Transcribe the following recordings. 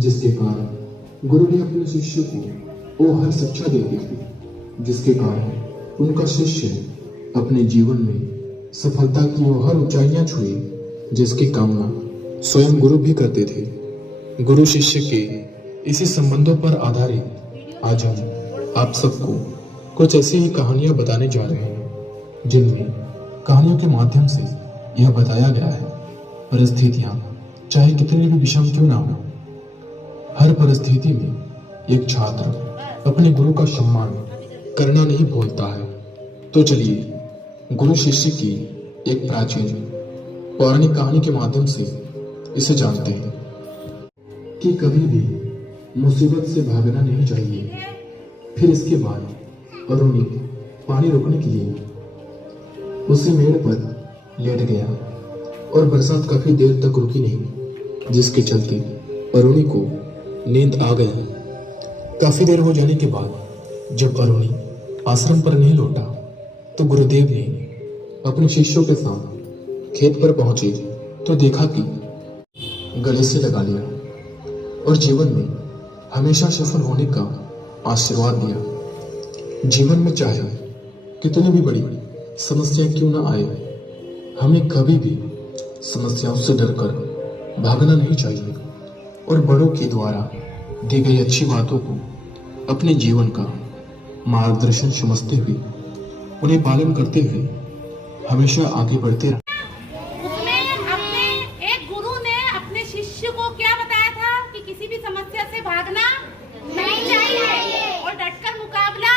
जिसके कारण गुरु ने अपने शिष्य को वो हर शिक्षा दे दी थी, जिसके कारण उनका शिष्य अपने जीवन में सफलता की वो हर ऊंचाइयां छुई जिसकी कामना स्वयं गुरु भी करते थे। गुरु शिष्य के इसी संबंधों पर आधारित आज हम आप सबको कुछ ऐसी ही कहानियां बताने जा रहे हैं, जिनमें कहानियों के माध्यम से यह बताया गया है परिस्थितियां चाहे कितनी भी विषम क्यों ना हो, हर परिस्थिति में एक छात्र अपने गुरु का सम्मान करना नहीं भूलता है। तो चलिए गुरु शिष्य की एक प्राचीन पौराणिक कहानी के माध्यम से इसे जानते हैं कि कभी भी मुसीबत से भागना नहीं चाहिए। फिर इसके बाद अरुणी पानी रोकने के लिए उसी मेड़ पर लेट गया और बरसात काफी देर तक रुकी नहीं, जिसके चलते अरुणी को नींद आ गया। काफी देर हो जाने के बाद जब अरुणी आश्रम पर नहीं लौटा तो गुरुदेव ने अपने शिष्यों के साथ खेत पर पहुंचे तो देखा कि गले से लगा लिया और जीवन में हमेशा सफल होने का आशीर्वाद दिया। जीवन में चाहे कितनी भी बड़ी समस्या क्यों ना आए, हमें कभी भी समस्याओं से डरकर भागना नहीं चाहिए और बड़ों के द्वारा दी गई अच्छी बातों को अपने जीवन का मार्गदर्शन समझते हुए उन्हें पालन करते हुए हमेशा आगे बढ़ते रहें। उसमें अपने एक गुरु ने अपने शिष्य को क्या बताया था कि किसी भी समस्या से भागना नहीं चाहिए और डटकर मुकाबला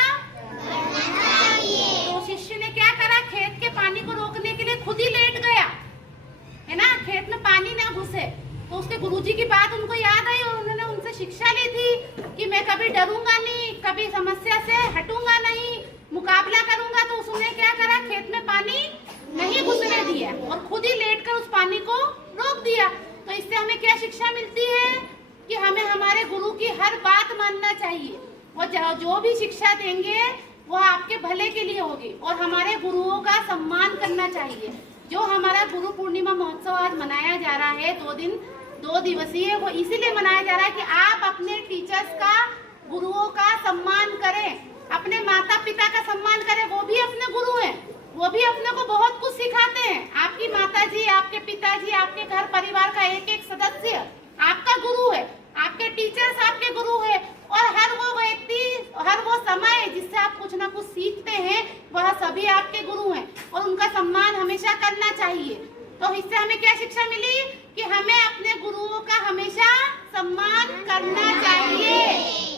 करना चाहिए। तो शिष्य ने क्या करा, खेत के पानी को रोकने के लिए खुद ही लेट गया, है ना, खेत में पानी ना घुसे। तो उसके गुरुजी की बात उनको याद आई और उन्होंने उनसे शिक्षा ली थी कि मैं कभी डरूंगा नहीं, कभी समस्या से हटूंगा नहीं, मुकाबला करूंगा। तो उसने क्या करा, खेत में पानी नहीं घुसने दिया और खुद ही लेटकर उस पानी को रोक दिया। तो इससे हमें क्या शिक्षा मिलती है कि हमें हमारे गुरु की हर बात मानना चाहिए। वो जो भी शिक्षा देंगे वो आपके भले के लिए होगी और हमारे गुरुओं का सम्मान करना चाहिए। जो हमारा गुरु पूर्णिमा महोत्सव आज मनाया जा रहा है, 2 दिवसीय, वो इसीलिए मनाया जा रहा है कि आप अपने टीचर्स का, गुरुओं का सम्मान करें, अपने माता पिता का सम्मान करें। वो भी अपने गुरु हैं, वो भी अपने को बहुत कुछ सिखाते हैं। आपकी माता जी, आपके पिताजी, आपके घर परिवार का एक एक सदस्य आपका गुरु है, आपके टीचर्स आपके गुरु है और हर वो व्यक्ति, हर वो समय जिससे आप कुछ ना कुछ सीखते हैं, वह सभी आपके गुरु हैं और उनका सम्मान हमेशा करना चाहिए। तो इससे हमें क्या शिक्षा मिली कि हमें अपने गुरुओं का हमेशा सम्मान करना चाहिए,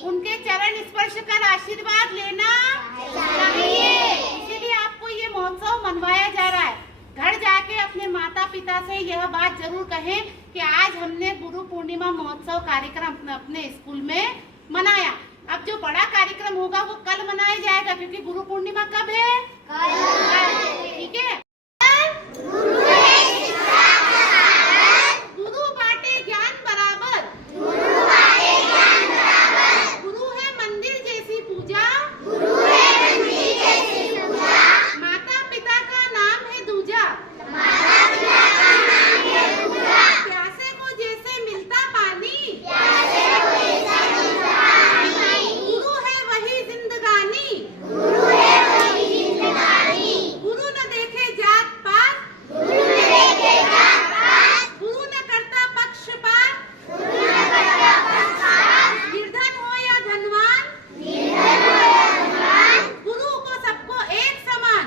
उनके चरण स्पर्श कर आशीर्वाद लेना चाहिए। इसीलिए आपको ये महोत्सव मनवाया जा रहा है। घर जाके अपने माता पिता से यह बात जरूर कहें कि आज हमने गुरु पूर्णिमा महोत्सव कार्यक्रम अपने स्कूल में मनाया। अब जो बड़ा कार्यक्रम होगा वो कल मनाया जाएगा, क्योंकि गुरु पूर्णिमा कब है? कल। ठीक है। गुरु बाटे ज्ञान बराबर, गुरु है मंदिर जैसी पूजा, माता पिता का नाम है दूजा, प्यासे को जैसे मिलता पानी, गुरु है वही जिंदगानी, गुरु न देखे जात पात, गुरु न करता पक्षपात, निर्धन हो या धनवान, गुरु को सबको एक समान,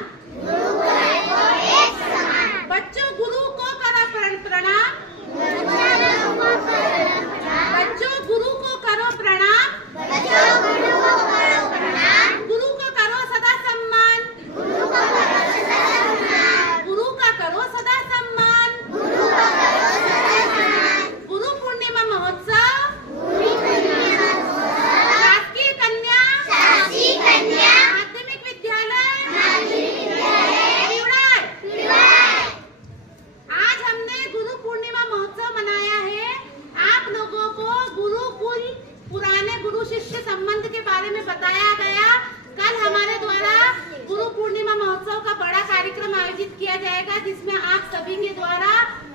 बच्चों गुरु को करो प्रणाम, बच्चों गुरु को करो प्रणाम, गुरु को करो सदा सम्मान, गुरु का करो सदा सम्मान। गुरु पूर्णिमा महोत्सव शासकीय कन्या माध्यमिक विद्यालय त्रिउढ़ाई। आज हमने गुरु पूर्णिमा महोत्सव मनाया है। आप लोगों को गुरुकुल, पुराने गुरु शिष्य संबंध के बारे में बताया गया। कल हमारे द्वारा गुरु पूर्णिमा महोत्सव का बड़ा कार्यक्रम आयोजित किया जाएगा, जिसमें आप सभी के द्वारा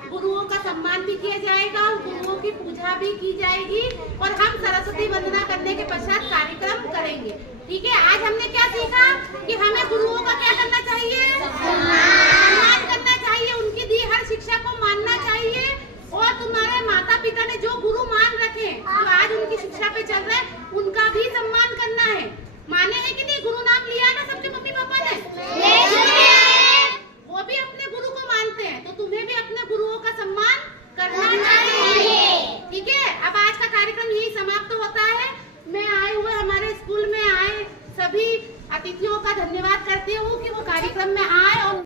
गुरुओं का सम्मान भी किया जाएगा और गुरुओं की पूजा भी की जाएगी और हम सरस्वती वंदना करने के पश्चात कार्यक्रम करेंगे। ठीक है। आज हमने क्या सीखा कि हमें गुरुओं का क्या करना चाहिए? सम्मान करना चाहिए, उनकी दी हर शिक्षा को मानना चाहिए और तुम्हारे माता पिता ने जो गुरु मान रखे, जो आज उनकी शिक्षा पे चल रहे हैं, उनका भी सम्मान करना है। माने है कि नहीं? गुरु नाम लिया ना सबके मम्मी पापा ने, वो भी अपने गुरु को मानते हैं, तो तुम्हें भी अपने गुरुओं का सम्मान करना चाहिए। ठीक है। अब आज का कार्यक्रम यही समाप्त होता है। मैं आए हुए हमारे स्कूल में आए सभी अतिथियों का धन्यवाद करती हूँ कि वो कार्यक्रम में आए और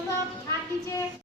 सब हाथ नीचे।